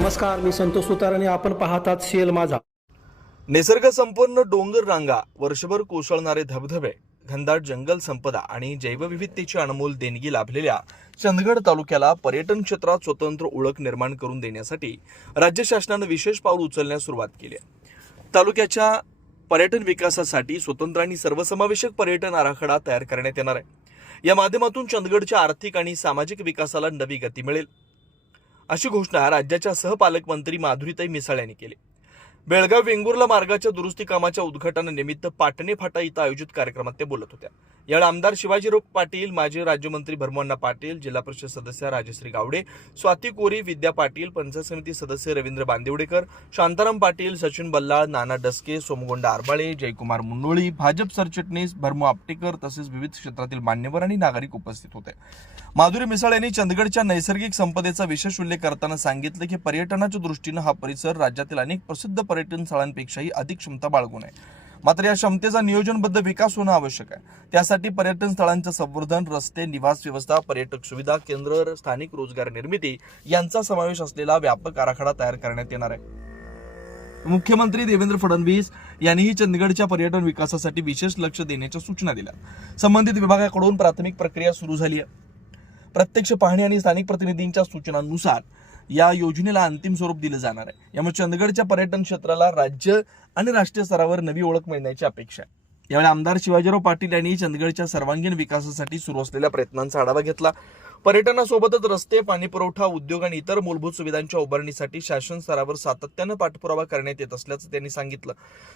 नमस्कार, मी संतोष सुतार आणि आपण पाहतात शेल माझा. निसर्ग संपन्न डोंगर रांगा, वर्षभर कोसळणारे धबधबे, घनदाट जंगल संपदा आणि जैवविविधतेची अनमोल देणगी लाभलेल्या चंदगड तालुक्याला पर्यटन क्षेत्रात स्वतंत्र ओळख निर्माण करून देण्यासाठी राज्य शासनाने विशेष पाऊल उचलण्यास सुरुवात केली आहे. तालुक्याच्या पर्यटन विकासासाठी स्वतंत्र आणि सर्वसमावेशक पर्यटन आराखडा तयार करण्यात येणार आहे. या माध्यमातून चंदगडच्या आर्थिक आणि सामाजिक विकासाला नवी गती मिळेल, अशी घोषणा राज्याच्या सहपालकमंत्री माधुरीताई मिसाळ यांनी केली. बेळगाव वेंगुर्ला मार्गाच्या दुरुस्ती कामाच्या उद्घाटनानिमित्त पाटणे फाटा इथं आयोजित कार्यक्रमात ते बोलत होत्या. यावेळी आमदार शिवाजीराव पाटील, माजी राज्यमंत्री भरमण्णा पाटील, जिल्हा परिषद सदस्य राजश्री गावडे, स्वाती कोरी, विद्या पाटील, पंचायत समिती सदस्य रवींद्र बांदिवडेकर, शांताराम पाटील, सचिन बल्लाळ, नाना डस्के, सोमगोंडा आरबाळे, जयकुमार मुंडोळी, भाजप सरचिटणीस भरमू आपटेकर तसेच विविध क्षेत्रातील मान्यवर आणि नागरिक उपस्थित होते. माधुरी मिसाळ यांनी चंदगडच्या नैसर्गिक संपदेचा विशेष उल्लेख करताना सांगितलं की पर्यटनाच्या दृष्टीनं हा परिसर राज्यातील अनेक प्रसिद्ध पर्यटन स्थळांपेक्षाही अधिक क्षमता बाळगून आहे. मात्र या क्षमतेचा नियोजनबद्ध विकास होणं आवश्यक आहे. त्यासाठी पर्यटन स्थळांचं संवर्धन, रस्ते, निवास व्यवस्था, पर्यटक सुविधा केंद्र, स्थानिक रोजगार निर्मिती यांचा समावेश असलेला व्यापक आराखडा तयार करण्यात येणार आहे. मुख्यमंत्री देवेंद्र फडणवीस यांनीही चंदगडच्या पर्यटन विकासासाठी विशेष लक्ष देण्याच्या सूचना दिल्या. संबंधित विभागाकडून प्राथमिक प्रक्रिया सुरू झाली आहे. प्रत्यक्ष पाहणी आणि स्थानिक प्रतिनिधींच्या सूचनांनुसार या योजनेला अंतिम स्वरूप दिलं जाणार आहे. यामुळे चंदगडच्या पर्यटन क्षेत्राला राज्य आणि राष्ट्रीय स्तरावर नवी ओळख मिळण्याची अपेक्षा आहे. यावेळी आमदार शिवाजीराव पाटील यांनी चंदगडच्या सर्वांगीण विकासासाठी सुरू असलेल्या प्रयत्नांचा आढावा घेतला. पर्यटनासोबतच रस्ते, पाणीपुरवठा, उद्योग आणि इतर मूलभूत सुविधांच्या उभारणीसाठी शासन स्तरावर सातत्यानं पाठपुरावा करण्यात येत असल्याचं त्यांनी सांगितलं.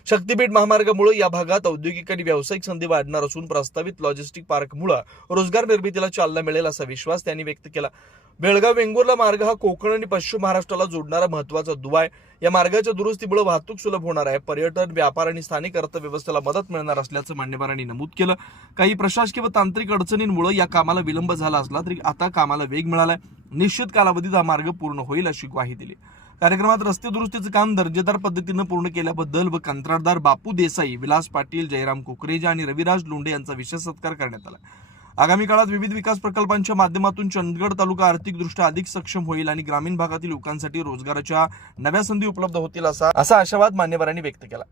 शक्तीपीठ महामार्गामुळे या भागात औद्योगिक आणि व्यावसायिक संधी वाढणार असून प्रस्तावित लॉजिस्टिक पार्कमुळे रोजगार निर्मितीला चालना मिळेल असा विश्वास त्यांनी व्यक्त केला. बेळगाव वेंगुर्ला मार्ग हा कोकण आणि पश्चिम महाराष्ट्राला जोडणारा महत्वाचा दुवा आहे. या मार्गाच्या दुरुस्तीमुळे वाहतूक सुलभ होणार आहे. पर्यटन, व्यापार आणि स्थानिक अर्थव्यवस्थेला मदत मिळणार असल्याचं मान्यवरांनी नमूद केलं. काही प्रशासकीय व तांत्रिक अडचणींमुळे या कामाला विलंब झाला असला तरी आता कामाला वेग मिळालाय. निश्चित कालावधीत हा मार्ग पूर्ण होईल अशी ग्वाही दिली. कार्यक्रमात रस्ते दुरुस्तीचं काम दर्जेदार पद्धतीनं पूर्ण केल्याबद्दल व कंत्राटदार बापू देसाई, विलास पाटील, जयराम कुकरेजा आणि रविराज लोंढे यांचा विशेष सत्कार करण्यात आला. आगामी काळात विविध विकास प्रकल्पांच्या माध्यमातून चंदगड तालुका आर्थिकदृष्ट्या अधिक सक्षम होईल आणि ग्रामीण भागातील लोकांसाठी रोजगाराच्या नव्या संधी उपलब्ध होतील असा आशावाद मान्यवरांनी व्यक्त केला.